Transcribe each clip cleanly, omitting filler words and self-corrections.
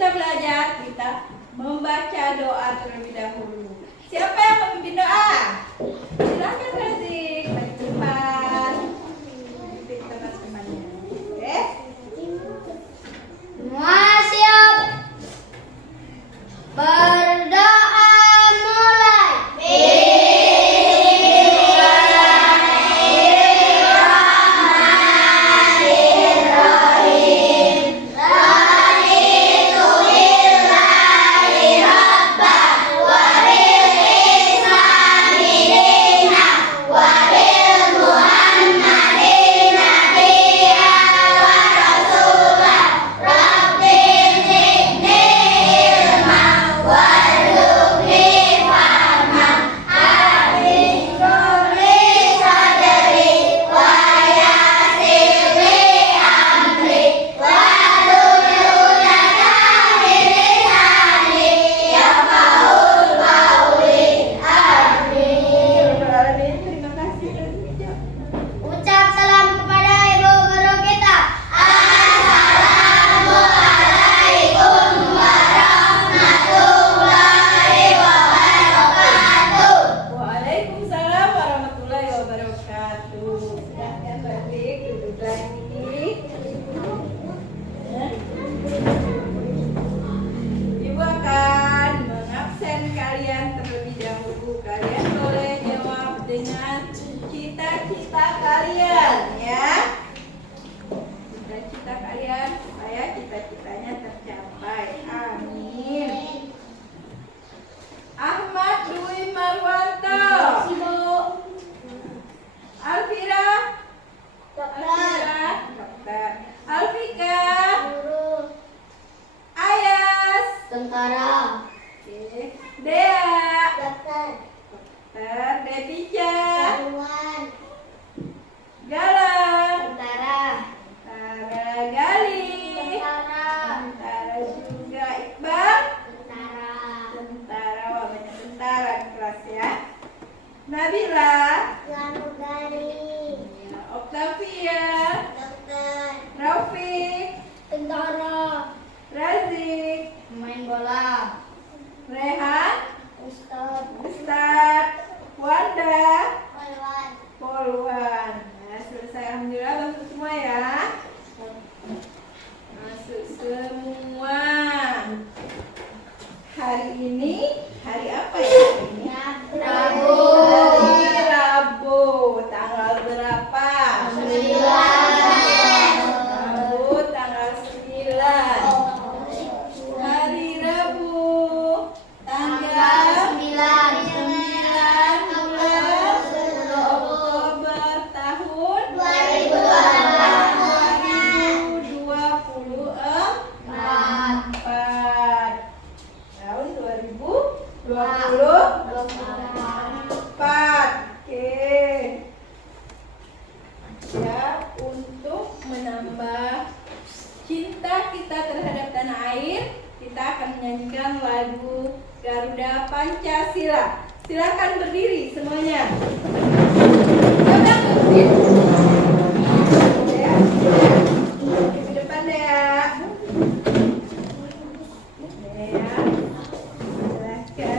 kita belajar, kita membaca doa terlebih dahulu. Siapa yang memimpin doa? Silakan Razik, maju ke depan. Pimpin teman-temannya. Oke? Semua siap. Berdoa mulai. Ucap salam kepada ibu guru kita. Assalamualaikum warahmatullahi wabarakatuh. Waalaikumsalam warahmatullahi wabarakatuh. Silahkan Razik, duduk lagi. Ibu akan mengabsen kalian terlebih dahulu. Kalian boleh jawab dengan cita-cita kalian, ya. Cita-cita kalian supaya cita-citanya tercapai. Amin. Ahmad Dwi Marwanto. Alfira. Dokter. Alfika. Ayas. Tentara. Oke. Dea. Dokter. Dokter. Devija. Satuan. Galang. Tentara. Tara Gali. Tentara. Tara juga Iqbal. Tentara. Tentara, wah banyak tentara di kelas ya. Nabila. Pramugari. Octavia. Dokter. Raufik. Tentara. Razik. Main bola. Rehan. Ustad. Wanda. Polwan. Poluan. Nah, selesai, alhamdulillah masuk semua ya. Masuk semua. Hari ini hari apa ya hari ini? Rabu. Hari Rabu. Tanggal berapa? 9. Rabu tanggal 9. Hari Rabu tanggal 9 bulan Oktober tahun 2024. Tahun 2024. Oke. Ya, untuk menambah cinta kita terhadap tanah air, kita akan menyanyikan lagu Garuda Pancasila. Silakan berdiri semuanya. Siapa yang berdiri? Ya. Di depan deh ya. Ya. Silakan. Ya, kita.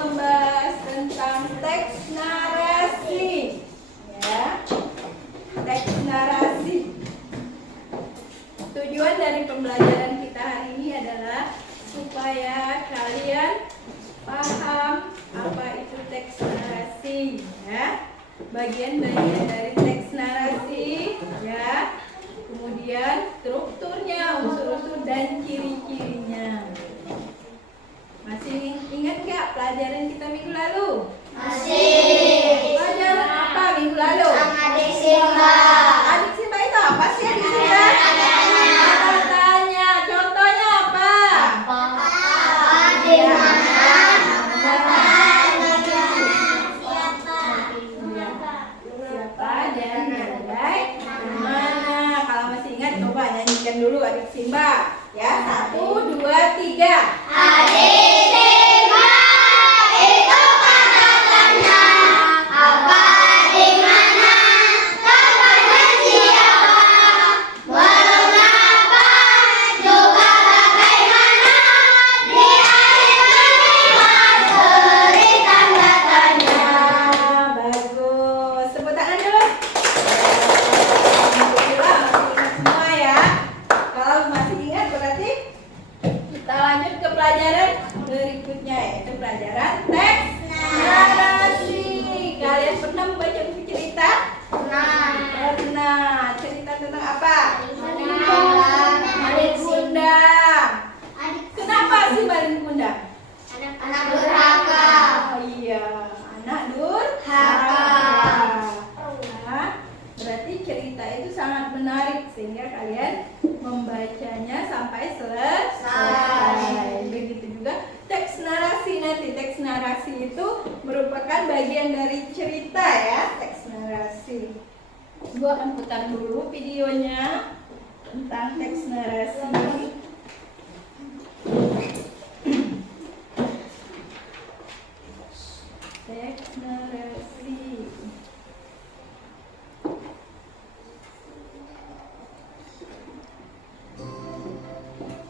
membahas tentang teks narasi. Ya, teks narasi. Tujuan dari pembelajaran kita hari ini adalah supaya kalian paham apa itu teks narasi, ya. Bagian-bagian dari teks narasi, ya. Kemudian strukturnya, unsur-unsur dan ciri-cirinya. Masih ingat nggak pelajaran kita minggu lalu? Masih. Pelajaran apa minggu lalu? Adik Simba. Adik Simba itu apa sih adik Simba? Tanya. Contohnya apa? Di mana? Siapa dan bagaimana? Kalau masih ingat coba nyanyikan dulu adik Simba. Ya, 1, 2, 3. Adik Simba itu kata-katanya apa, di mana, kapan dan siapa, mengapa, juga bagaimana, di akhir kalimat beri tanda tanya. Bagus. Tepuk tangan dulu. Alhamdulillah masih ingat semua ya. Kalau masih ingat berarti kita lanjut ke pelajaran berikutnya, yaitu pelajaran teks narasi. Kalian pernah membaca buku cerita? Pernah. Cerita tentang apa? Malin Kundang. Kenapa sih Malin Kundang? Anak durhaka. Oh iya, anak durhaka. Nah, berarti cerita itu sangat menarik sehingga kalian membacanya sampai selesai. Begitu juga teks narasi nanti. Teks narasi itu merupakan bagian dari cerita ya, teks narasi. Gua akan putar dulu videonya tentang teks narasi. Teks narasi.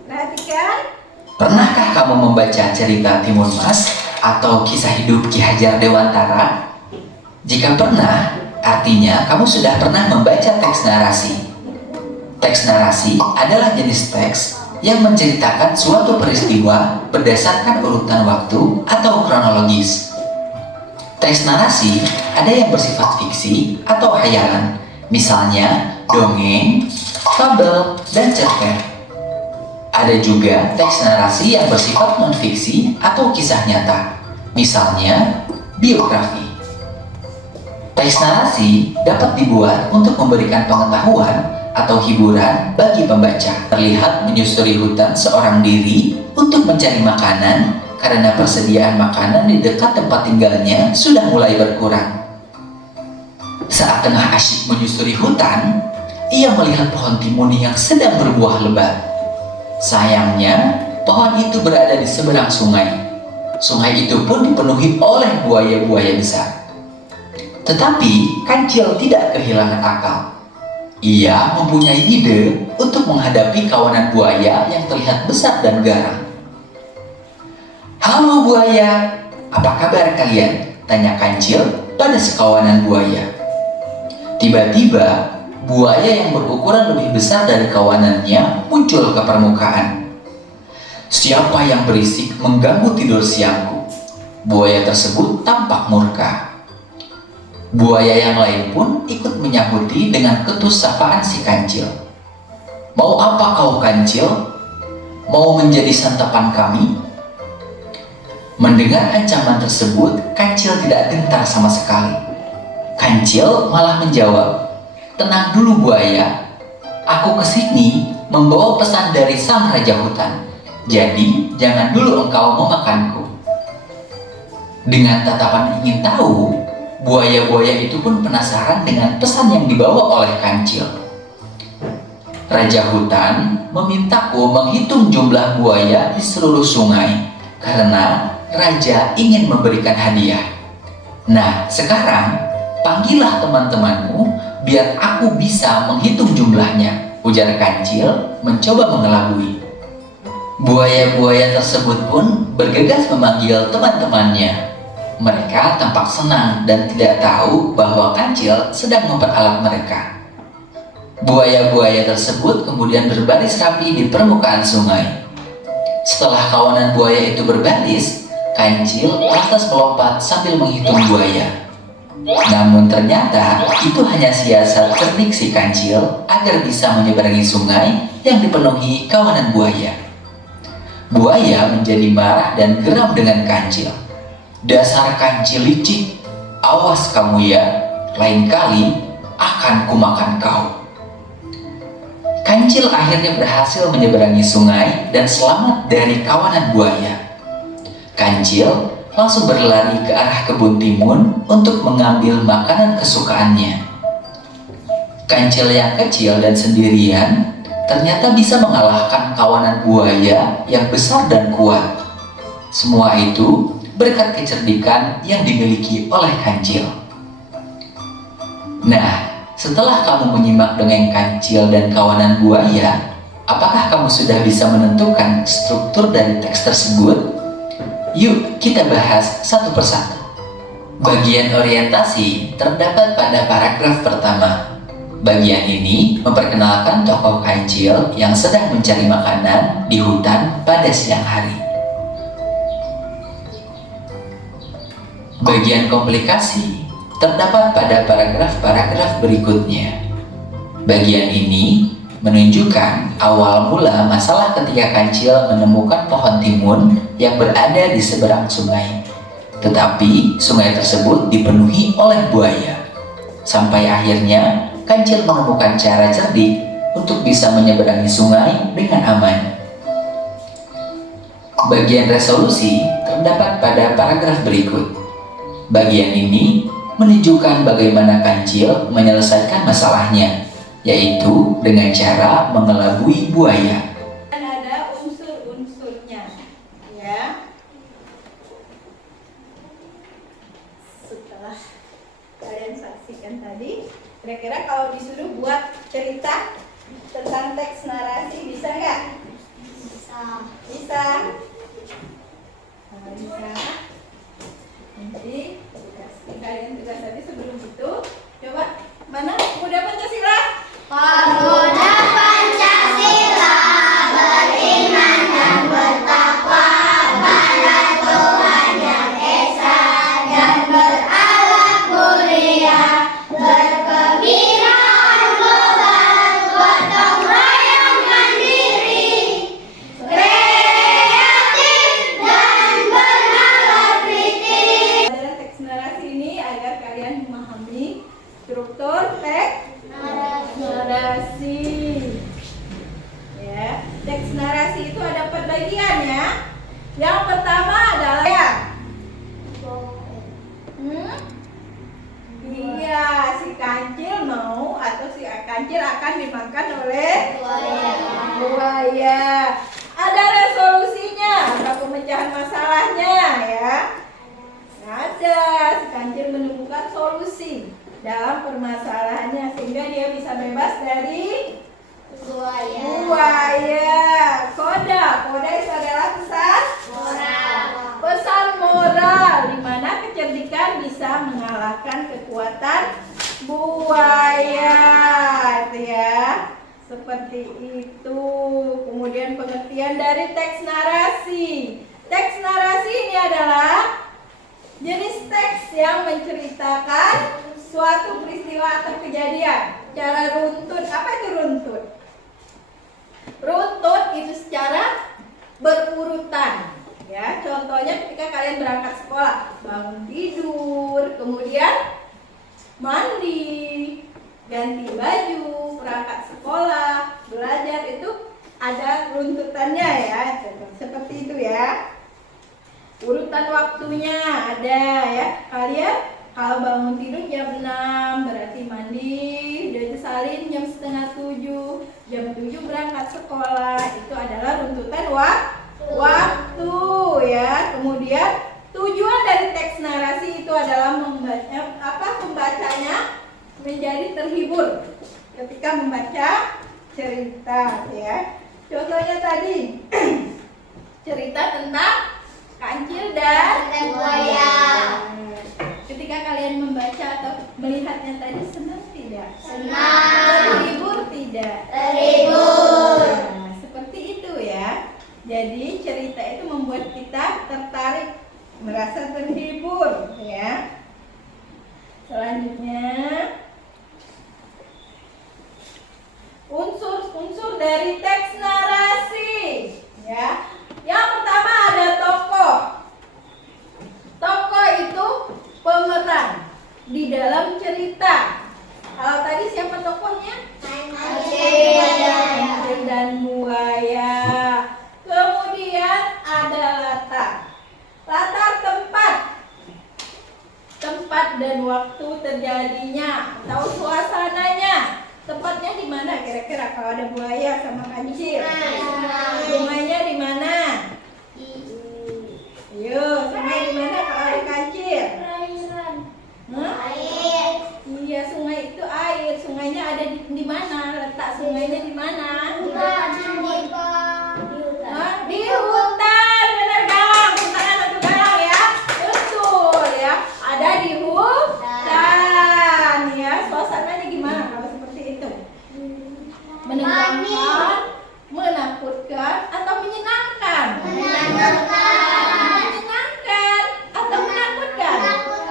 Perhatikan. Pernahkah kamu membaca cerita Timun Mas atau kisah hidup Ki Hajar Dewantara? Jika pernah, artinya kamu sudah pernah membaca teks narasi. Teks narasi adalah jenis teks yang menceritakan suatu peristiwa berdasarkan urutan waktu atau kronologis. Teks narasi ada yang bersifat fiksi atau hayalan, misalnya dongeng, fabel, dan cerpen. Ada juga teks narasi yang bersifat non-fiksi atau kisah nyata, misalnya biografi. Teks narasi dapat dibuat untuk memberikan pengetahuan atau hiburan bagi pembaca. Terlihat menyusuri hutan seorang diri untuk mencari makanan karena persediaan makanan di dekat tempat tinggalnya sudah mulai berkurang. Saat tengah asyik menyusuri hutan, ia melihat pohon timun yang sedang berbuah lebat. Sayangnya, pohon itu berada di seberang sungai. Sungai itu pun dipenuhi oleh buaya-buaya besar. Tetapi, Kancil tidak kehilangan akal. Ia mempunyai ide untuk menghadapi kawanan buaya yang terlihat besar dan garang. "Halo buaya, apa kabar kalian?" tanya Kancil pada sekawanan buaya. Tiba-tiba, buaya yang berukuran lebih besar dari kawanannya muncul ke permukaan. "Siapa yang berisik mengganggu tidur siangku?" Buaya tersebut tampak murka. Buaya yang lain pun ikut menyambuti dengan ketus sapaan si Kancil. "Mau apa kau, Kancil? Mau menjadi santapan kami?" Mendengar ancaman tersebut, Kancil tidak gentar sama sekali. Kancil malah menjawab, "Tenang dulu buaya, aku kesini membawa pesan dari sang raja hutan. Jadi jangan dulu engkau memakanku." Dengan tatapan ingin tahu, buaya-buaya itu pun penasaran dengan pesan yang dibawa oleh Kancil. Raja hutan memintaku menghitung jumlah buaya di seluruh sungai karena raja ingin memberikan hadiah. Nah, sekarang panggillah teman-temanmu biar aku bisa menghitung jumlahnya, ujar Kancil mencoba mengelabui. Buaya-buaya tersebut pun bergegas memanggil teman-temannya. Mereka tampak senang dan tidak tahu bahwa kancil sedang memperalat mereka. Buaya-buaya tersebut kemudian berbaris rapi di permukaan sungai. Setelah kawanan buaya itu berbaris, kancil lantas melompat sambil menghitung buaya. Namun ternyata itu hanya siasat cerdik si kancil agar bisa menyeberangi sungai yang dipenuhi kawanan buaya. Buaya menjadi marah dan geram dengan kancil. "Dasar kancil licik, awas kamu ya, lain kali akan kumakan kau." Kancil akhirnya berhasil menyeberangi sungai dan selamat dari kawanan buaya. Kancil langsung berlari ke arah kebun timun untuk mengambil makanan kesukaannya. Kancil yang kecil dan sendirian ternyata bisa mengalahkan kawanan buaya yang besar dan kuat. Semua itu berkat kecerdikan yang dimiliki oleh kancil. Nah, setelah kamu menyimak dongeng kancil dan kawanan buaya, apakah kamu sudah bisa menentukan struktur dari teks tersebut? Yuk kita bahas satu persatu. Bagian orientasi terdapat pada paragraf pertama. Bagian ini memperkenalkan tokoh kancil yang sedang mencari makanan di hutan pada siang hari. Bagian komplikasi terdapat pada paragraf-paragraf berikutnya. Bagian ini menunjukkan awal mula masalah ketika kancil menemukan pohon timun yang berada di seberang sungai. Tetapi sungai tersebut dipenuhi oleh buaya. Sampai akhirnya kancil menemukan cara cerdik untuk bisa menyeberangi sungai dengan aman. Bagian resolusi terdapat pada paragraf berikut. Bagian ini menunjukkan bagaimana kancil menyelesaikan masalahnya, yaitu dengan cara mengelabui buaya. Dan ada unsur-unsurnya, ya. Setelah kalian saksikan tadi, kira-kira kalau disuruh buat cerita tentang teks narasi bisa nggak? Bisa. Nah, bisa. Nanti kalian tugas tadi sebelum itu, coba mana Pemuda Pancasila? Pemuda Pancasila beriman dan bertakwa pada Tuhan Yang Esa dan berakhlak mulia, berkebiraan global, gotong royong mandiri, kreatif dan bernalar kritis. Adalah teks narasi ini agar kalian memahami struktur teks narasi. Ya, teks narasi itu ada 4 bagian ya. Yang pertama adalah ya. Iya, si kancil mau atau si kancil akan dimakan oleh buaya. Ada resolusinya atau pemecahan masalahnya ya. Ada, si kancil menemukan solusi dalam permasalahannya sehingga dia bisa bebas dari buaya. Koda itu adalah pesan moral di mana kecerdikan bisa mengalahkan kekuatan buaya, itu ya. Seperti itu. Kemudian pengertian dari teks narasi. Teks narasi ini adalah jenis teks yang menceritakan suatu peristiwa atau kejadian secara runtut. Apa itu runtut? Runtut itu secara berurutan. Ya, contohnya ketika kalian berangkat sekolah, bangun tidur, kemudian mandi, ganti baju, berangkat sekolah, belajar, itu ada runtutannya ya. Seperti itu ya. Urutan waktunya ada ya. Kalian kalau bangun tidur jam 6 berarti mandi, udah disalin jam setengah 7, jam 7 berangkat sekolah. Itu adalah runtutan waktu ya. Kemudian tujuan dari teks narasi itu adalah pembacanya menjadi terhibur ketika membaca cerita ya. Contohnya tadi cerita tentang kancil dan buaya. pertanyaannya tadi, senang tidak? Senang. Terhibur tidak? Terhibur. Nah, seperti itu ya. Jadi cerita itu membuat kita tertarik, merasa terhibur ya. Selanjutnya, unsur-unsur dari teks narasi ya. Yang pertama ada tokoh. Tokoh itu pemeran di dalam cerita. Kalau tadi siapa tokohnya? Kancil dan buaya. Kemudian ada latar tempat dan waktu terjadinya atau suasananya. Tempatnya di mana kira-kira kalau ada buaya sama kancil? Sungainya di mana? Yo, sungai di mana kalau ada kancil? Iya, sungai itu air. Sungainya ada di mana? Letak sungainya di mana? Di hutan. Benar Galang. Hutan untuk Galang ya. Betul ya. Ada di hutan ya. Suasananya gimana kalau seperti itu? Menegangkan, menakutkan, atau menyenangkan? Menyenangkan atau menakutkan?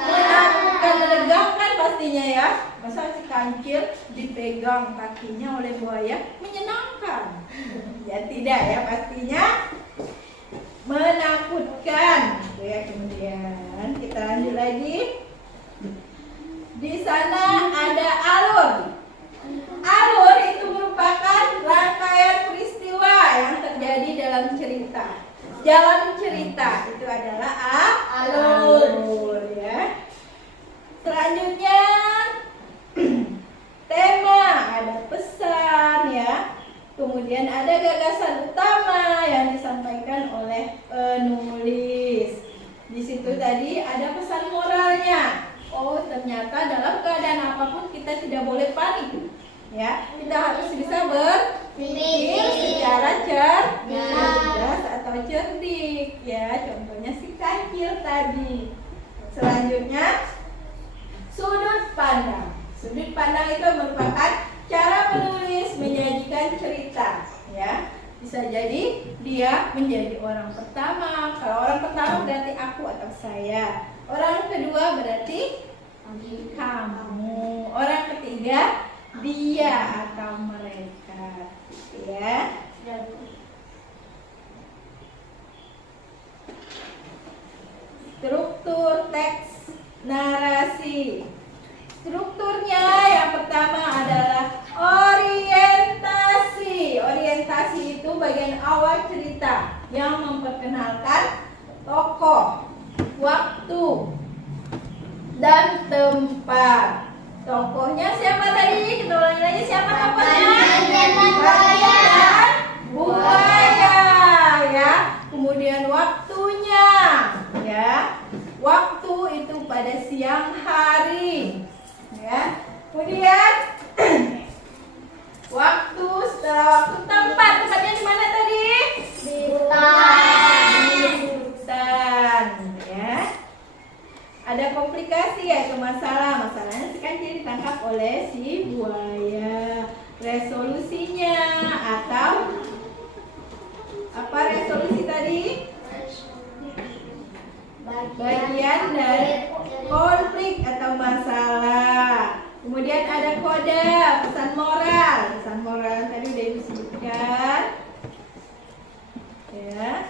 Menakutkan, menegangkan pastinya ya. Masa si kancil dipegang kakinya oleh buaya? Menyenangkan? Ya tidak ya, pastinya menakutkan. Gitu ya. Kemudian kita lanjut lagi. Di sana ada alur. Alur itu merupakan rangkaian peristiwa yang terjadi dalam cerita. Jalan cerita itu adalah alur ya. Selanjutnya tema, ada pesan ya. Kemudian ada gagasan utama yang disampaikan oleh penulis. Di situ tadi ada pesan moralnya. Oh, ternyata dalam keadaan apapun kita tidak boleh panik. Ya, kita harus bisa berpikir secara cerdas atau cerdik ya. Contohnya si kancil tadi. Selanjutnya sudut pandang. Sudut pandang itu merupakan cara penulis menyajikan cerita ya. Bisa jadi dia menjadi orang pertama. Kalau orang pertama berarti aku atau saya. Orang kedua berarti kamu. Orang ketiga dia atau mereka ya. Struktur teks narasi. Strukturnya yang pertama adalah orientasi. Orientasi itu bagian awal cerita yang memperkenalkan tokoh, waktu, dan tempat. Tokohnya siapa tadi? Kita ulangi lagi, siapa tokohnya? Kancil dan buaya ya. Kemudian waktunya ya. Waktu itu pada siang hari ya. Kemudian waktu, setelah waktu, tempat. Tempatnya di mana tadi? Di hutan ya. Ada komplikasi yaitu masalah. Masalahnya si kancil ditangkap oleh si buaya. Resolusinya atau apa resolusi tadi? Bagian dari konflik atau masalah. Kemudian ada kode, pesan moral. Pesan moral tadi udah ibu sebutkan. Ya.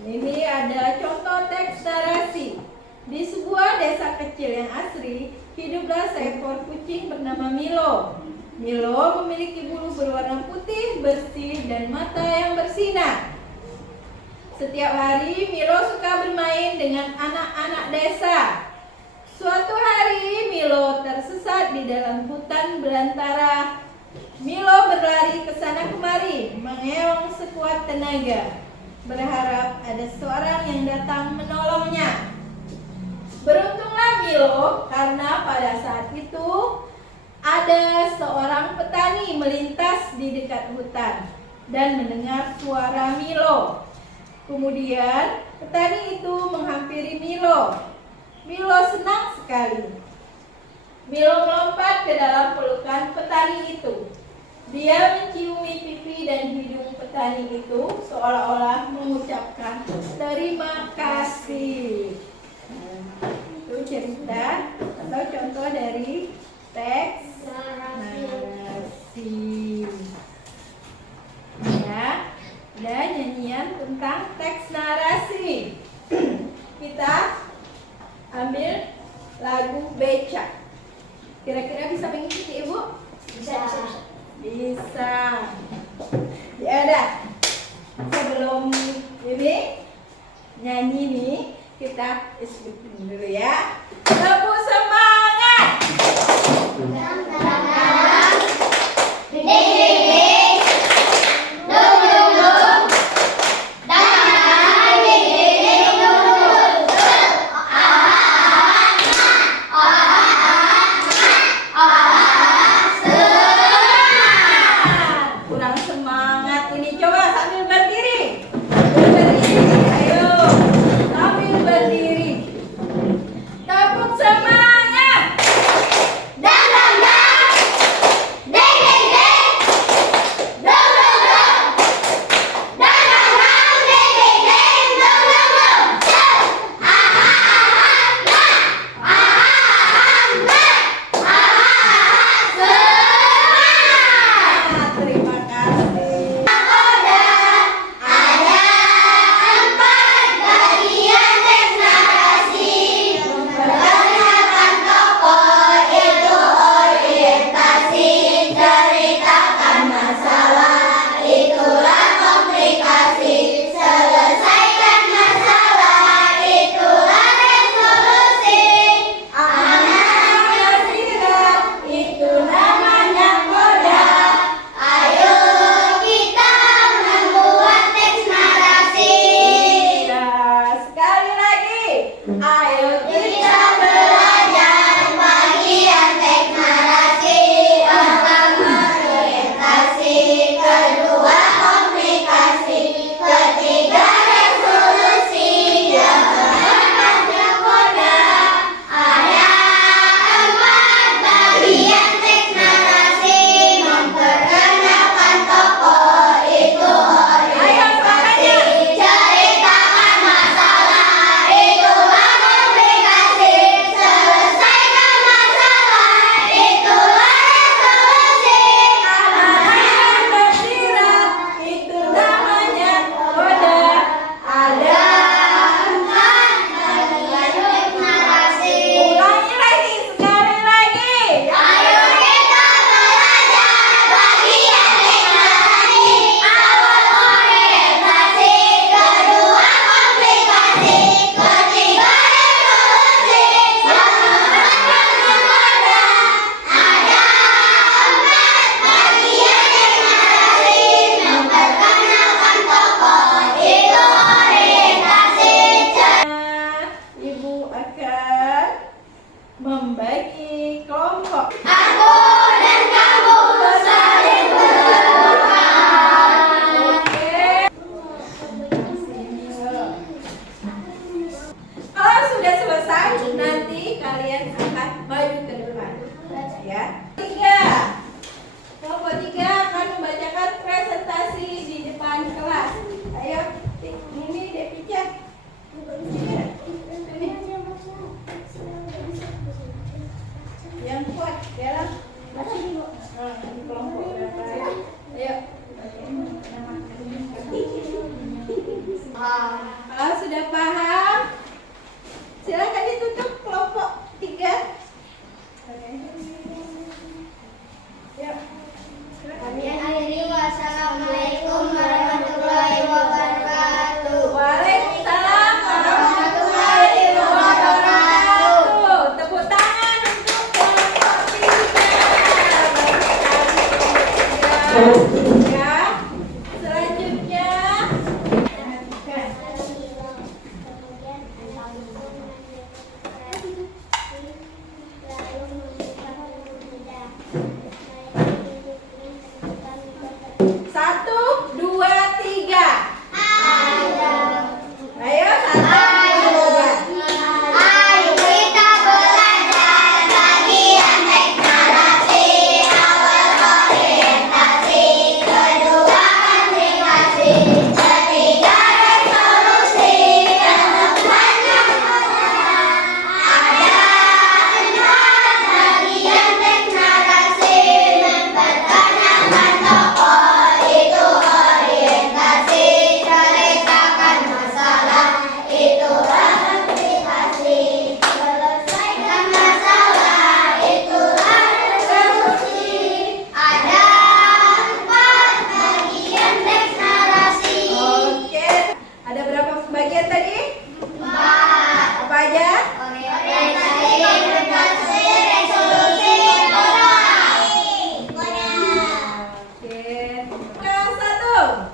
Ini ada contoh teks narasi. Di sebuah desa kecil yang asri, hiduplah seekor kucing bernama Milo. Milo memiliki bulu berwarna putih, bersih, dan mata yang bersinar. Setiap hari Milo suka bermain dengan anak-anak desa. Suatu hari Milo tersesat di dalam hutan belantara. Milo berlari ke sana kemari, mengeong sekuat tenaga, berharap ada seorang yang datang menolongnya. Beruntunglah Milo karena pada saat itu ada seorang petani melintas di dekat hutan dan mendengar suara Milo. Kemudian petani itu menghampiri Milo. Milo senang sekali. Milo melompat ke dalam pelukan petani itu. Dia menciumi pipi dan hidung petani itu seolah-olah mengucapkan terima kasih. Itu cerita atau contoh dari teks narasi. Ya, ada nyanyian tentang teks narasi. Kita ambil lagu Becak. Kira-kira bisa mengikuti Ibu? Bisa. Bisa. Ya udah. Sebelum ini nyanyi nih, kita ikutin dulu ya. Tepuk semangat. Kurang semangat ini, coba sambil berdiri. Ayo, sambil berdiri. Tepuk semangat. Terima kasih. Itu namanya koda. Ya, sekali lagi. Ayo kita belajar bagian teks narasi. Pertama orientasi, kedua komunikasi, ketiga resolusi, yang keempat koda. Ada 4 bagian teks narasi. Memperkenalkan tokoh itu orientasi. Ceritakan masalah itulah bagian tadi? Apa aja? Oke. Angka 1.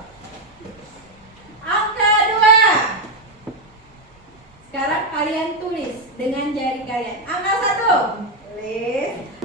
Angka 2. Sekarang kalian tulis dengan jari kalian. Angka 1. Tulis.